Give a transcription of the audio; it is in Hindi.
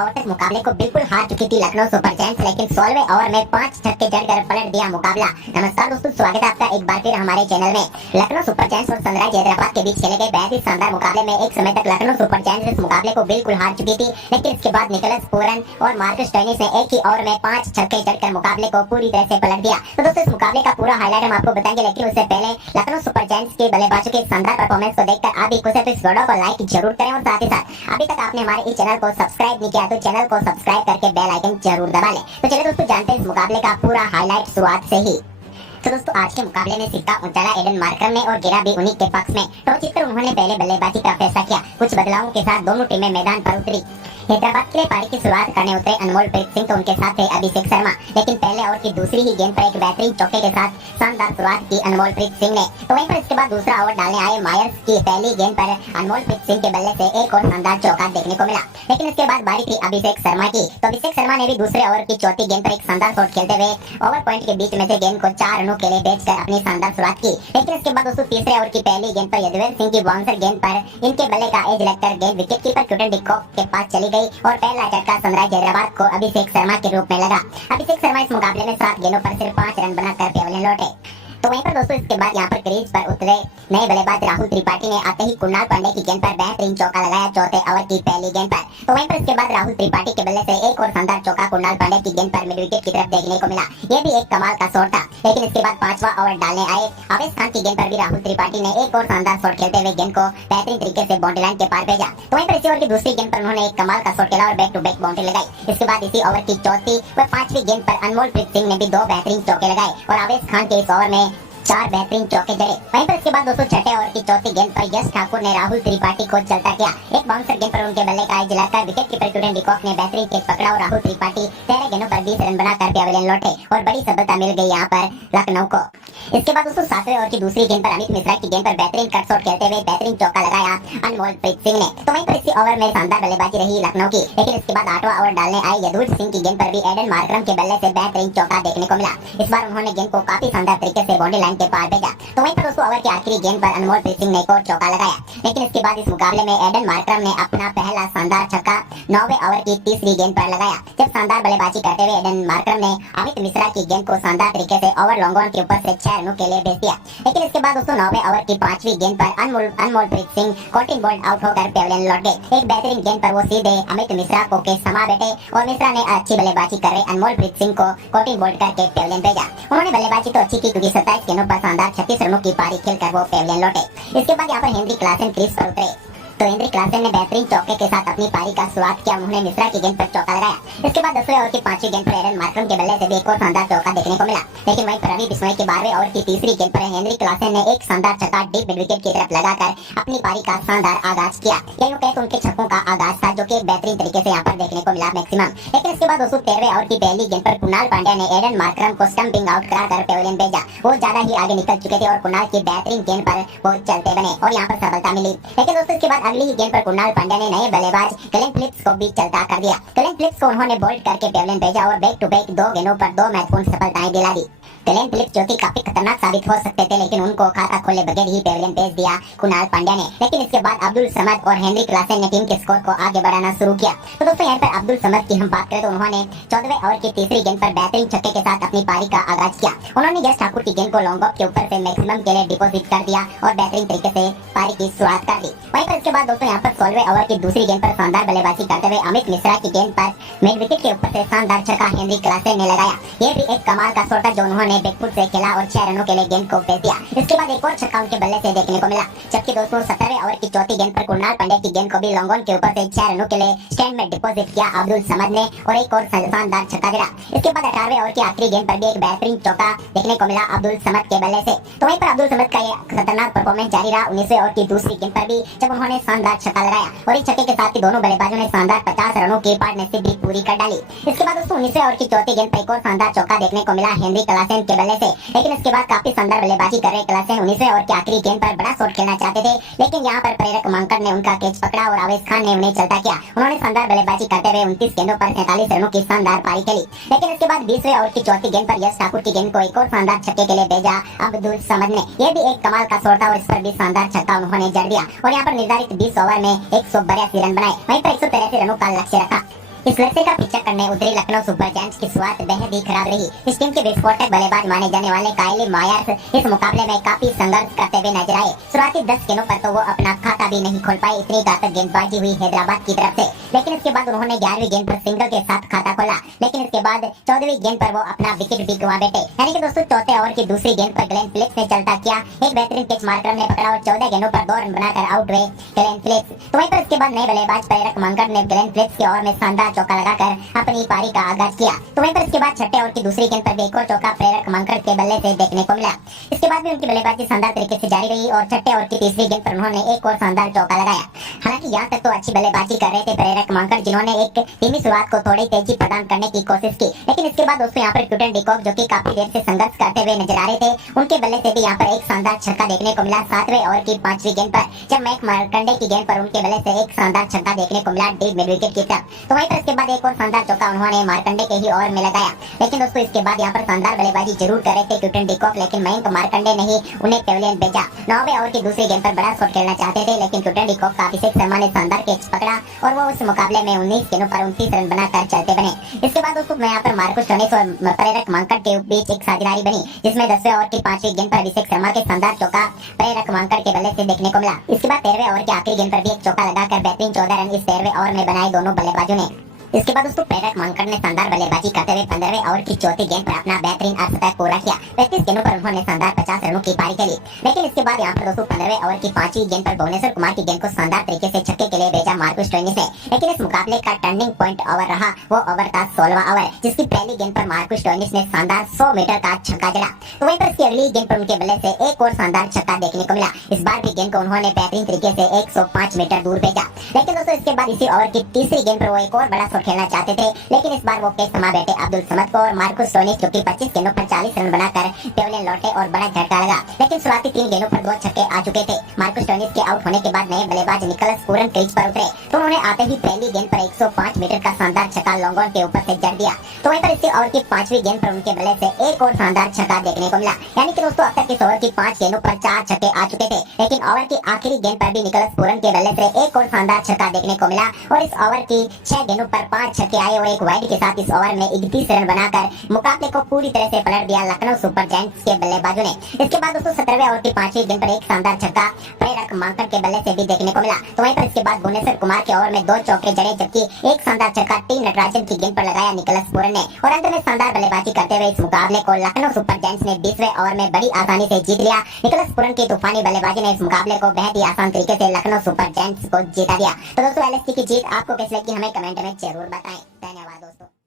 ओवर तक मुकाबले को बिल्कुल हार चुकी थी लखनऊ सुपर जायंट्स, लेकिन 16वें ओवर में 5 छक्के जड़कर पलट दिया मुकाबला। नमस्कार दोस्तों, स्वागत है आपका एक बार फिर हमारे चैनल में। लखनऊ सुपर जायंट्स और सनराइज हैदराबाद के बीच खेले गए बेहद ही शानदार मुकाबले में एक समय तक लखनऊ सुपर जायंट्स इस मुकाबले को बिल्कुल हार चुकी थी, लेकिन इसके बाद निकोलस पूरन और मार्कस स्टोइनिस ने एक ही ओवर में 5 छक्के जड़कर मुकाबले को पूरी तरह से पलट दिया। तो दोस्तों, इस मुकाबले का पूरा हाईलाइट हम आपको बताएंगे, लेकिन उससे पहले लखनऊ सुपर जायंट्स के बल्लेबाजों के शानदार परफॉर्मेंस को देखकर आप भी खुश हैं तो इस वीडियो को लाइक जरूर करें और साथ ही साथ अभी तक आपने हमारे इस चैनल को सब्सक्राइब नहीं किया तो चैनल को सब्सक्राइब करके बेल आइकन जरूर दबा लें। तो चलिए दोस्तों, जानते हैं इस मुकाबले का पूरा हाईलाइट शुरुआत से ही। तो दोस्तों, आज के मुकाबले में सिक्का उछाला एडन मार्करम ने और गिरा भी उन्हीं के पक्ष में। टॉस जीतकर उन्होंने पहले बल्लेबाजी का फैसला किया। कुछ बदलावों के साथ दोनों टीमें मैदान पर उतरी। हैदराबाद के लिए पारी की शुरुआत करने उतरे अनमोल प्रीत सिंह, तो उनके साथ थे अभिषेक शर्मा, लेकिन पहले ओवर की दूसरी ही गेंद पर एक बेहतरीन चौके के साथ शानदार शुरुआत की अनमोल प्रीत सिंह ने। तो वहीं पर इसके बाद दूसरा ओवर डालने आए मायर्स की पहली गेंद पर अनमोल प्रीत सिंह के बल्ले से एक और शानदार चौका देखने को मिला, लेकिन इसके बाद बारी थी अभिषेक शर्मा की। तो अभिषेक शर्मा ने भी दूसरे ओवर की चौथी गेंद पर एक शानदार शॉट खेलते हुए ओवर पॉइंट के बीच में से गेंद को 4 रनों के लिए बेचकर अपनी शानदार शुरुआत की। लेकिन इसके बाद दोस्तों, तीसरे ओवर की पहली गेंद पर यदुवीर सिंह की बाउंसर गेंद पर इनके बल्ले का एज लगकर गेंद विकेटकीपर क्विंटन डिकॉक के पास चली गई और पहला झटका सनराइज हैदराबाद को अभिषेक शर्मा के रूप में लगा। अभिषेक शर्मा इस मुकाबले में 7 गेंदों पर सिर्फ 5 रन बनाकर पेविलियन लौटे। तो वहीं पर दोस्तों, इसके बाद यहाँ पर क्रीज पर उतरे नए बल्लेबाज राहुल त्रिपाठी ने आते ही कुणाल पांडे की गेंद पर बेहतरीन चौका लगाया चौथे ओवर की पहली गेंद पर। तो वहीं पर इसके बाद राहुल त्रिपाठी के बल्ले से एक और शानदार चौका कुणाल पांडे की गेंद पर मिड विकेट की तरफ देखने को मिला। ये भी एक कमाल का शॉट था, लेकिन इसके बाद 5वां ओवर डालने आए आवेश खान की गेंद पर भी राहुल त्रिपाठी ने एक और शानदार शॉट खेलते हुए गेंद को बेहतरीन तरीके से बाउंड्री लाइन के पार भेजा। तो वहीं पर इसी ओवर की दूसरी गेंद पर उन्होंने एक कमाल का शॉट खेला और बैक टू बैक बाउंड्री लगाई। इसके बाद इसी ओवर की चौथी व 5वीं गेंद पर अनमोल प्रीत सिंह ने भी 2 बेहतरीन चौके लगाए और आवेश खान के इस ओवर में 4 बेहतरीन चौके जड़े। वहीं पर इसके बाद दोस्तों, छठे ओवर की चौथी गेंद पर यश ठाकुर ने राहुल त्रिपाठी को चलता किया। एक बाउंसर गेंद पर उनके बल्ले का एज लगाकर विकेटकीपर क्विंटन डिकॉक ने बेहतरीन कैच पकड़ा और राहुल त्रिपाठी 13 गेंदों पर 20 रन बनाकर पेविलियन लौटे और बड़ी सफलता मिल गई यहाँ पर लखनऊ को। इसके बाद दोस्तों, 7वें ओवर की दूसरी गेंद पर अमित मिश्रा की गेंद पर बेहतरीन कट शॉट खेलते हुए बेहतरीन चौका लगाया अनमोल प्रीत सिंह ने। तो वहीं पर इसी ओवर में शानदार बल्लेबाजी रही लखनऊ की, लेकिन इसके बाद 8वां ओवर डालने आए यदुवीर सिंह की गेंद पर भी एडन मार्करम के बल्ले से बेहतरीन चौका देखने को मिला। इस बार उन्होंने गेंद को काफी शानदार तरीके से बाउंड्री लाइन के पार भेजा। तो वहीं पर दोस्तों, ओवर की आखिरी गेंद पर अनमोल प्रीत सिंह ने एक और चौका लगाया, लेकिन इसके बाद इस मुकाबले में एडन मार्करम ने अपना पहला शानदार छक्का 9वें ओवर की तीसरी गेंद पर लगाया, जब शानदार बल्लेबाजी करते हुए एडन मार्करम ने अमित मिश्रा की गेंद को शानदार तरीके से ओवर लॉन्ग ऑन के ऊपर से 6 रनों के लिए भेज दिया। लेकिन इसके बाद दोस्तों, 9वें ओवर की 5वीं गेंद पर अनमोल Preet Singh coating bold out होकर पेविलियन लौट गए। एक बेहतरीन गेंद पर वो सीधे अमित मिश्रा को के समा बैठे और मिश्रा ने अच्छी बल्लेबाजी कर रहे अनमोल प्रीत सिंह को कॉटिंग बोल्ड करके पेविलियन भेजा। उन्होंने बल्लेबाजी तो अच्छी की, क्योंकि 27 गेंदों पर शानदार 36 रनों की पारी खेलकर वो पेविलियन लौटे। इसके बाद यहाँ पर हेनरी क्लासन क्रीज पर उतरे। तो हेनरी क्लासन ने बेहतरीन चौके के साथ अपनी पारी का शुरुआत किया। उन्होंने मिश्रा की गेंद पर चौका लगाया। इसके बाद 10वें ओवर की 5वीं गेंद पर एडन मार्करम के बल्ले से भी एक और शानदार चौका देखने को मिला, लेकिन वहीं पर रवि बिश्नोई के 12वें ओवर की तीसरी गेंद पर हेनरी क्लासन ने एक शानदार छक्का डीप मिड विकेट की तरफ लगाकर अपनी पारी का शानदार आगाज किया। या यूं कहें तो उनके छक्कों का आगाज था, जो कि एक बेहतरीन तरीके से यहाँ पर देखने को मिला मैक्सिमम। लेकिन इसके बाद दोस्तों, 13वें ओवर की पहली गेंद पर कुणाल पांड्या ने एडन मार्करम को स्टंपिंग आउट कराकर पेविलियन भेजा। वो ज्यादा ही आगे निकल चुके थे और कुणाल की बेहतरीन गेंद पर वो चलते बने और यहाँ पर सफलता मिली। लेकिन दोस्तों, इसके बाद अगली ही गेंद पर कुणाल पांड्या ने नए बल्लेबाज कलेन फिलिप्स को भी चलता कर दिया। कलेन फिलिप्स को उन्होंने बोल्ड करके पेविलियन भेजा और बैक टू बैक 2 गेंदों पर 2 महत्वपूर्ण सफलताएं दिला दी। कलेन फिलिप्स जो कि काफी खतरनाक साबित हो सकते थे, लेकिन उनको खाता खोले बगैर ही पेविलियन भेज दिया कुणाल पांड्या ने। लेकिन इसके बाद अब्दुल समद और हेनरी क्लासन ने टीम के स्कोर को आगे बढ़ाना शुरू किया। तो दोस्तों, यहाँ पर अब्दुल समद की हम बात करें तो उन्होंने 14वें ओवर की तीसरी गेंद पर बेहतरीन छक्के के साथ अपनी पारी का आगाज किया। उन्होंने यश ठाकुर की गेंद को लॉन्ग ऑफ के ऊपर से मैक्सिमम के लिए डिपॉजिट कर दिया और बेहतरीन तरीके से पारी की शुरुआत कर दी। वहीं पर इसके बाद दोस्तों, यहाँ पर 16वें ओवर की दूसरी गेंद पर शानदार बल्लेबाजी करते हुए अमित मिश्रा की गेंद पर मिड विकेट के ऊपर से शानदार छक्का हेनरी क्लासन ने लगाया। ये भी एक कमाल का शॉट था, जो उन्होंने बैकफुट से खेला और 6 रनों के लिए गेंद को भेज दिया। इसके बाद एक और छक्का उनके बल्ले से देखने को मिला, जबकि दोस्तों 17वें ओवर की चौथी गेंद पर कुणाल पांड्या की गेंद को भी लॉन्ग ऑन के ऊपर से 6 रनों के लिए स्टैंड में डिपॉजिट किया अब्दुल समद ने और एक और शानदार छक्का जड़ा। इसके बाद 18वें ओवर की आखिरी गेंद पर भी एक बेहतरीन चौका देखने को मिला अब्दुल समद के बल्ले से। तो वहीं पर अब्दुल समद का ये खतरनाक परफॉर्मेंस जारी रहा 19वें ओवर की दूसरी गेंद पर भी, जब उन्होंने शानदार छक्का लगाया और इस छक्के के साथ ही दोनों बल्लेबाजों ने शानदार 50 रनों की पार्टनरशिप भी पूरी कर डाली। इसके बाद दोस्तों, 19वें ओवर की चौथी गेंद पर एक और शानदार चौका देखने को मिला हेनरी क्लासन के बल्ले से। लेकिन इसके बाद काफी शानदार बल्लेबाजी कर रहे क्लासन 19वें ओवर की आखिरी गेंद पर बड़ा शॉट खेलना चाहते थे, लेकिन यहाँ पर प्रेरक मांकड़ ने उनका कैच पकड़ा और आवेश खान ने उन्हें चलता किया। उन्होंने शानदार बल्लेबाजी करते हुए 29 गेंदों पर 43 रनों की शानदार पारी खेली। लेकिन इसके बाद 20वें ओवर की चौथी गेंद पर यश ठाकुर की गेंद को एक और शानदार छक्के के लिए भेजा अब्दुल समद ने। यह भी एक कमाल का शॉट था और इस पर भी शानदार छक्का उन्होंने जड़ दिया और यहाँ पर निर्धारित 20 ओवर में 182 रन बनाए। वहीं पर 183 रनों का लक्ष्य रखा। इस लड़के का पीछा करने उतरी लखनऊ सुपर जायंट्स की शुरुआत बेहद ही खराब रही। इस टीम के विस्फोटक बल्लेबाज माने जाने वाले कायली मायर्स इस मुकाबले में काफी संघर्ष करते हुए नजर आए। शुरुआती 10 गेंदों पर तो वो अपना खाता भी नहीं खोल पाए, इतनी घातक गेंदबाजी हुई हैदराबाद की तरफ से। लेकिन इसके बाद उन्होंने 11वीं गेंद पर सिंगल के साथ खाता खोला, लेकिन इसके बाद 14वीं गेंद पर वो अपना विकेट भी गंवा बैठे। यानी कि दोस्तों चौथे ओवर की दूसरी गेंद पर ग्लेन फिलिप्स ने चलता किया, एक बेहतरीन कैच मार्कर ने पकड़ा और 14 गेंदों पर 2 रन बनाकर आउट हुए ग्लेन फिलिप्स। तो वहीं पर इसके बाद नए बल्लेबाज प्रेरक मंकड़ ने ग्लेन फिलिप्स की ओवर में शानदार चौका लगाकर अपनी पारी का आगाज किया। तो वहीं पर इसके बाद छठे ओवर की दूसरी गेंद पर भी एक और चौका प्रेरक मंकड़ के बल्ले से देखने को मिला। इसके बाद भी उनकी बल्लेबाजी शानदार तरीके से जारी रही और छठे ओवर की तीसरी गेंद पर उन्होंने एक और शानदार चौका लगाया। हालांकि यहाँ तक तो अच्छी बल्लेबाजी कर रहे थे प्रेरक मंकड़, जिन्होंने एक धीमी शुरुआत को थोड़ी तेजी प्रदान करने की कोशिश की, लेकिन इसके बाद दोस्तों यहाँ पर क्विंटन डी कॉक जो कि काफी देर से संघर्ष करते हुए नजर आ रहे थे, उनके बल्ले से भी यहाँ पर एक शानदार छक्का देखने को मिला 7वें ओवर की 5वीं गेंद पर, जब मैक मार्कंडे की गेंद पर उनके बल्ले से एक शानदार छक्का देखने को मिला डीप मिड विकेट की तरफ। तो वहीं पर इसके बाद एक और शानदार चौका उन्होंने मार्कंडे के ही ओवर में लगाया। लेकिन दोस्तों इसके बाद यहाँ पर शानदार बल्लेबाजी जरूर कर रहे थे क्विंटन डी कॉक, लेकिन मयंक मार्कंडे ने ही उन्हें पेविलियन भेजा। 9वें ओवर की दूसरी गेंद पर बड़ा शॉट खेलना चाहते थे, लेकिन क्विंटन डी कॉक का अभिषेक शर्मा ने शानदार कैच पकड़ा और वो उस मुकाबले में 19 गेंदों पर 29 रन बनाकर चलते बने। इसके बाद दोस्तों यहाँ पर मार्कस स्टोनिस और प्रेरक मंकड़ के बीच एक साझेदारी बनी, जिसमें 10वें ओवर की 5वीं गेंद पर अभिषेक शर्मा के शानदार चौका प्रेरक मंकड़ के बल्ले से देखने को मिला। इसके बाद 13वें ओवर की आखिरी गेंद पर भी एक चौका लगाकर बेहतरीन 14 रन इस 13वें ओवर में बनाए दोनों बल्लेबाजों ने। इसके बाद दोस्तों प्रेरक मंकड़ ने शानदार बल्लेबाजी करते हुए 15वें ओवर की चौथी गेंद पर अपना बेहतरीन अर्धशतक पूरा किया। 35 गेंदों पर उन्होंने शानदार 50 रनों की पारी खेली। लेकिन इसके बाद यहाँ पर दोस्तों 15वें ओवर की 5वीं गेंद पर भुवनेश्वर कुमार की गेंद को शानदार तरीके से छक्के के लिए भेजा मार्कस स्टोइनिस ने। लेकिन इस मुकाबले का टर्निंग पॉइंट ओवर रहा, वो ओवर था 16वां ओवर, जिसकी पहली गेंद पर मार्कस स्टोइनिस ने शानदार 100 मीटर का छक्का जड़ा। तो वहीं पर इसकी अगली गेंद पर उनके बल्ले से एक और शानदार छक्का देखने को मिला। इस बार भी गेंद को उन्होंने बेहतरीन तरीके से 105 मीटर दूर भेजा। लेकिन दोस्तों इसके बाद इसी ओवर की तीसरी गेंद पर वो एक और बड़ा शॉट खेलना चाहते थे, लेकिन इस बार वो कैच थमा बैठे अब्दुल समद को और मार्कस स्टोइनिस जो कि 25 गेंदों पर 40 रन बनाकर पेविलियन लौटे और बड़ा झटका लगा। लेकिन शुरुआती 3 गेंदों पर 2 छक्के आ चुके थे। मार्कस स्टोइनिस के आउट होने के बाद नए बल्लेबाज निकोलस पूरन क्रीज पर उतरे, तो उन्होंने आते ही पहली गेंद पर 105 मीटर का शानदार छक्का लॉन्ग ऑन के ऊपर से जड़ दिया। तो वहीं पर इसके ओवर की 5वीं गेंद पर उनके बल्ले से एक और शानदार छक्का देखने को मिला। यानी कि दोस्तों अब तक इस ओवर की 5 गेंदों पर 4 छक्के आ चुके थे, लेकिन ओवर की आखिरी गेंद पर भी निकोलस पूरन के बल्ले से एक और शानदार छक्का देखने को मिला और इस ओवर की 6 गेंदों पर 5 छक्के आए और एक वाइड के साथ इस ओवर में 31 रन बनाकर मुकाबले को पूरी तरह से पलट दिया लखनऊ सुपर जायंट्स के बल्लेबाजों ने। इसके बाद दोस्तों 17वें ओवर की 5वीं गेंद पर एक शानदार छक्का प्रेरक मंकड़ के बल्ले से भी देखने को मिला। तो वहीं पर इसके बाद भुवनेश्वर कुमार के ओवर में 2 चौके जड़े, जबकि एक शानदार छक्का टी नटराजन की गेंद पर लगाया निकोलस पूरन ने और अंत में शानदार बल्लेबाजी करते हुए इस मुकाबले को लखनऊ सुपर जायंट्स ने 20वें ओवर में बड़ी आसानी से जीत लिया। निकोलस पूरन की तूफानी बल्लेबाजी ने इस मुकाबले को बेहद ही आसान तरीके से लखनऊ सुपर जायंट्स को जीता दिया। तो दोस्तों एलएसटी की जीत आपको कैसी लगी हमें कमेंट में जरूर बताएं। धन्यवाद दोस्तों।